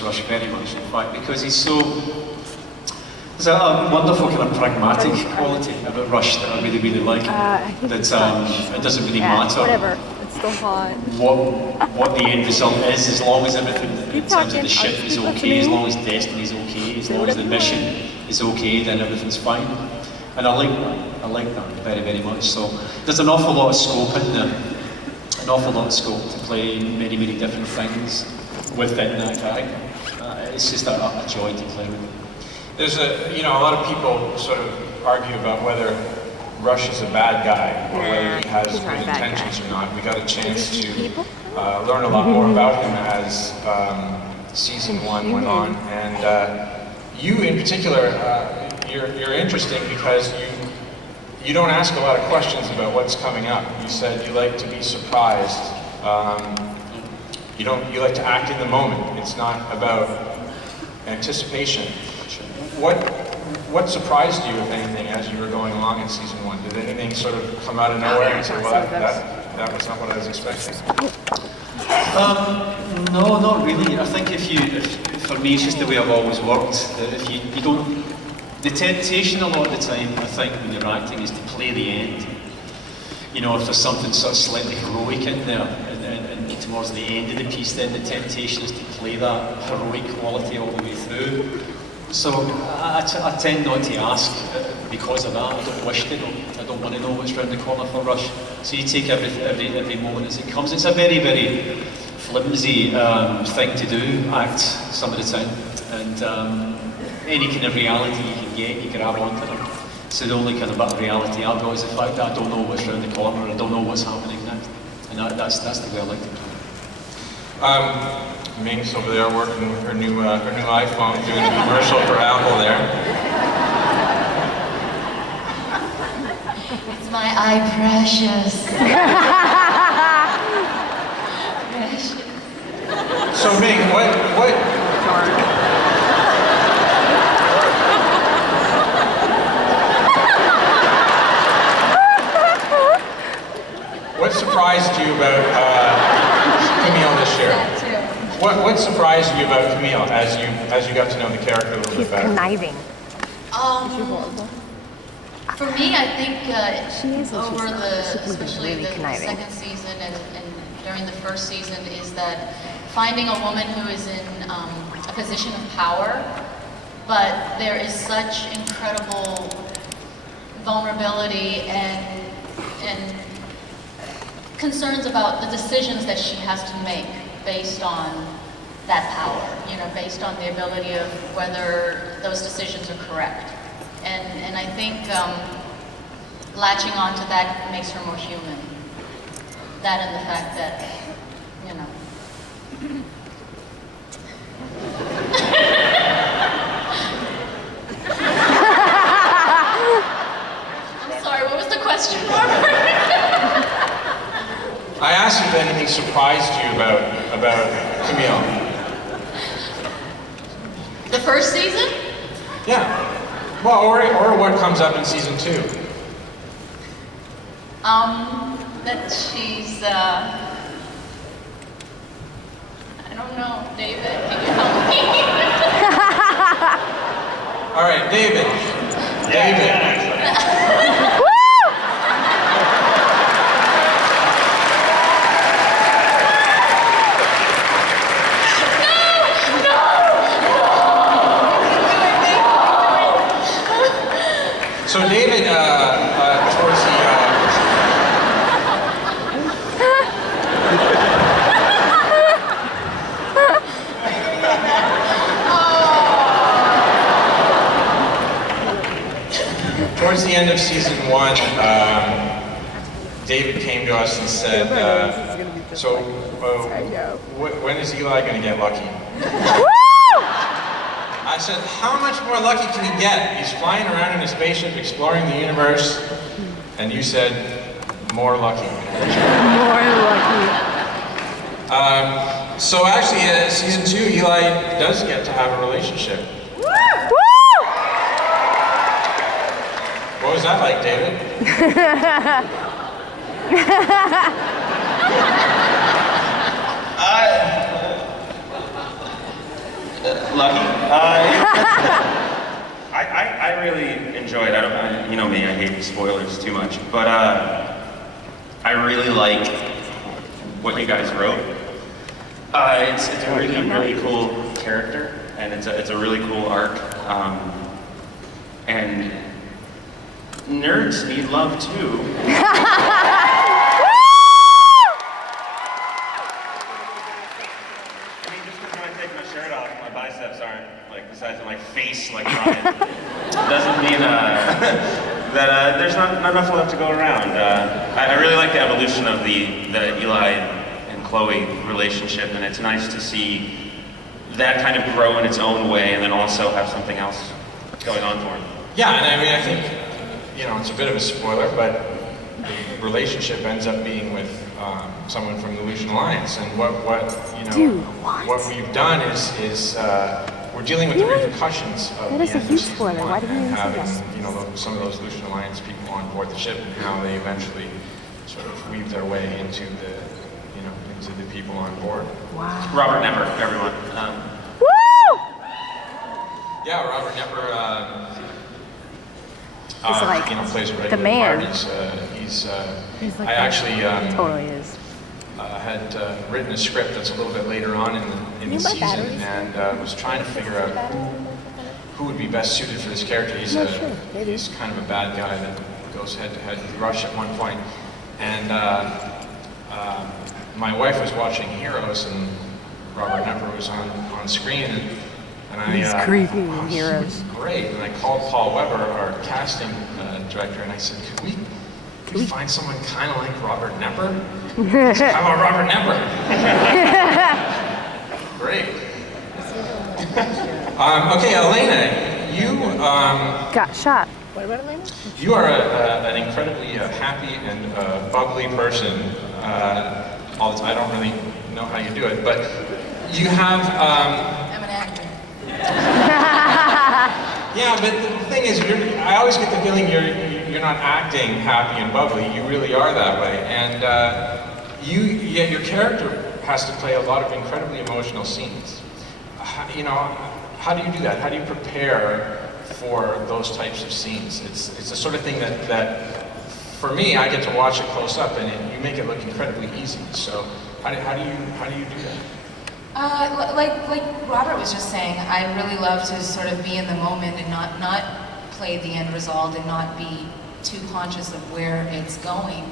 likes Rush very much, in fact, because he's so... There's a wonderful kind of pragmatic quality about Rush that I really, really like. That it doesn't really matter what the end result is, as long as everything in terms of the ship is okay, as long as Destiny's okay, as long as the mission is okay, then everything's fine. And I like that very, very much. So there's an awful lot of scope in there, an awful lot of scope to play many, many different things within that guy. It's just a joy to play with. There's a lot of people sort of argue about whether Rush is a bad guy or whether he has good intentions or not. We got a chance to learn a lot more about him as season 1 went on, and you in particular, you're interesting because you don't ask a lot of questions about what's coming up. You said you like to be surprised. You like to act in the moment. It's not about anticipation. What surprised you, if anything, as you were going along in season 1? Did anything sort of come out of nowhere and say, well, that was not what I was expecting? No, not really. I think for me, it's just the way I've always worked. That if you don't, the temptation a lot of the time, I think, when you're acting, is to play the end. You know, if there's something sort of slightly heroic in there, and towards the end of the piece, then the temptation is to play that heroic quality all the way through. So I tend not to ask because of that. I don't wish to know. I don't want to know what's round the corner for Rush. So you take every moment as it comes. It's a very, very flimsy thing to do, act some of the time. And any kind of reality you can get, you grab onto them. So the only kind of bit of reality I've got is the fact that I don't know what's round the corner, I don't know what's happening next. And that's the way I like to play. Ming's over there working with her new iPhone, doing a commercial for Apple there. It's my iPrecious. Precious. So Ming, what surprised you about Camille this year? What surprised you about Camille as you got to know the character a little bit better? Conniving. For me, I think over especially really the second season and during the first season, is that finding a woman who is in a position of power, but there is such incredible vulnerability and concerns about the decisions that she has to make based on that power, based on the ability of whether those decisions are correct. And I think latching onto that makes her more human. That and the fact that, I'm sorry, what was the question, Robert? I asked you if anything surprised you about Camille. The first season? Yeah. Well, or what comes up in season 2. That she's, I don't know, David, can you help me? All right, David. So David, towards the... towards the end of season 1, David came to us and said, when is Eli going to get lucky? I said, how much more lucky can he get? He's flying around in a spaceship, exploring the universe. And you said, more lucky. More lucky. So actually, season 2, Eli does get to have a relationship. Woo! What was that like, David? Lucky. I really enjoyed. You know me. I hate spoilers too much, but I really like what you guys wrote. It's a really cool character, and it's a really cool arc. And nerds need love too. Biceps aren't like the size of my face like Ryan. Doesn't mean that there's not enough left to go around. I really like the evolution of the Eli and Chloe relationship, and it's nice to see that kind of grow in its own way, and then also have something else going on for him. Yeah, and I mean, I think, you know, it's a bit of a spoiler, but the relationship ends up being with someone from the Lucian Alliance, and what we've done is we're dealing with the repercussions of that the is a end huge of season spoiler. one, Why did we and even say having, that? you know, some of those Lucian Alliance people on board the ship, and how they eventually sort of weave their way into the, you know, into the people on board. Wow. Robert Nepper, everyone. Woo! Yeah, Robert Nepper. He's like you know, plays a the regular man. part. He's Like I actually totally is. had written a script that's a little bit later on in the season, and was trying to figure out who would be best suited for this character. He's kind of a bad guy that goes head to head with Rush at one point, and my wife was watching Heroes, and Robert Nepper was on screen, and I He's creepy in Heroes. Great, and I called Paul Weber, our casting director, and I said, could we find someone kind of like Robert Nepper? How about Robert Nepper? Great. Okay, Elena, you Got shot. What about Elena? you are an incredibly happy and bubbly person. All the time. I don't really know how you do it, but you have. I'm an actor. Yeah, but the thing is, I always get the feeling you're not acting happy and bubbly. You really are that way, and yet your character has to play a lot of incredibly emotional scenes. You know, how do you do that? How do you prepare for those types of scenes? It's the sort of thing that for me, I get to watch it close up, and you make it look incredibly easy. So, how do you do that? Like Robert was just saying, I really love to sort of be in the moment and not play the end result and not be too conscious of where it's going,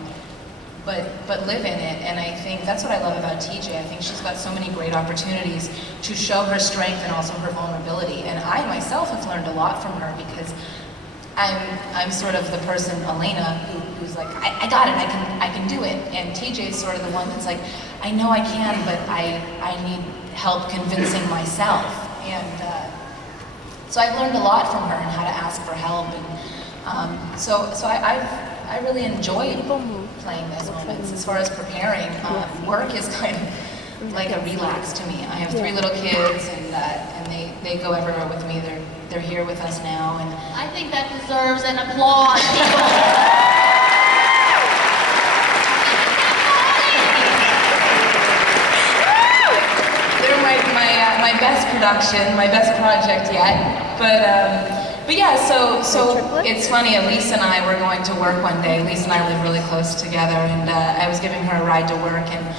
but live in it. And I think that's what I love about TJ. I think she's got so many great opportunities to show her strength and also her vulnerability. And I myself have learned a lot from her, because I'm sort of the person, Elena, who's like, I got it, I can do it. And TJ's sort of the one that's like, I know I can, but I need help convincing myself. And so I've learned a lot from her and how to ask for help. And so I really enjoyed playing those moments. As far as preparing, work is kind of like a relax to me. I have 3 little kids, and they go everywhere with me. They're here with us now, and I think that deserves an applause, people. they're my best production, my best project yet. But yeah, so it's funny. Elise and I were going to work one day. Elise and I live really close together, and I was giving her a ride to work, and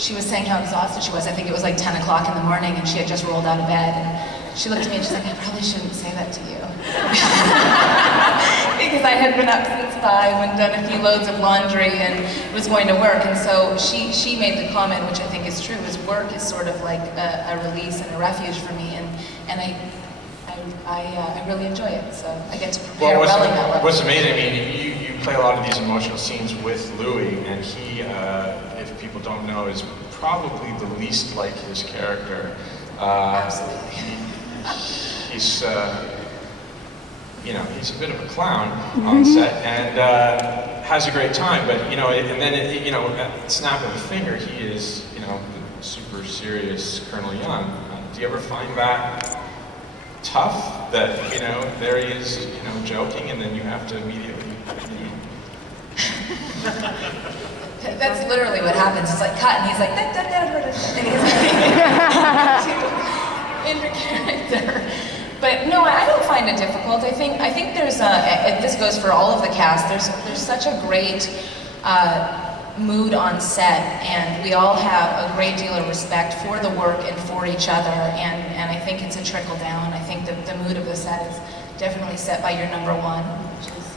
she was saying how exhausted she was. I think it was like 10 o'clock in the morning, and she had just rolled out of bed. And she looked at me and she's like, I probably shouldn't say that to you. Because I had been up since 5 and done a few loads of laundry and was going to work. And so she made the comment, which I think is true, is work is sort of like a release and a refuge for me. And I really enjoy it. So I get to prepare well in that way. What's amazing, I mean, you play a lot of these emotional scenes with Louis, and he, if people don't know, is probably the least like his character. Absolutely. He's, you know, he's a bit of a clown on set, and has a great time. But you know, and then you know, at the snap of a finger, he is, you know, the super serious Colonel Young. Do you ever find that tough? That, you know, there he is, you know, joking, and then you have to immediately, you know. That's literally what happens. It's like cut, and he's like, and he's like, into character. But no, I don't find it difficult. I think there's this goes for all of the cast. There's such a great mood on set, and we all have a great deal of respect for the work and for each other, and I think it's a trickle down. I think the mood of the set is definitely set by your number one, which is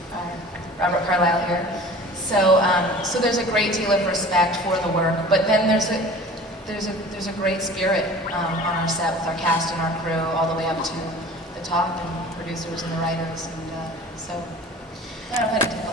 Robert Carlyle here. So there's a great deal of respect for the work, but then there's a great spirit on our set with our cast and our crew, all the way up to the top, and producers and the writers, and so I don't know how to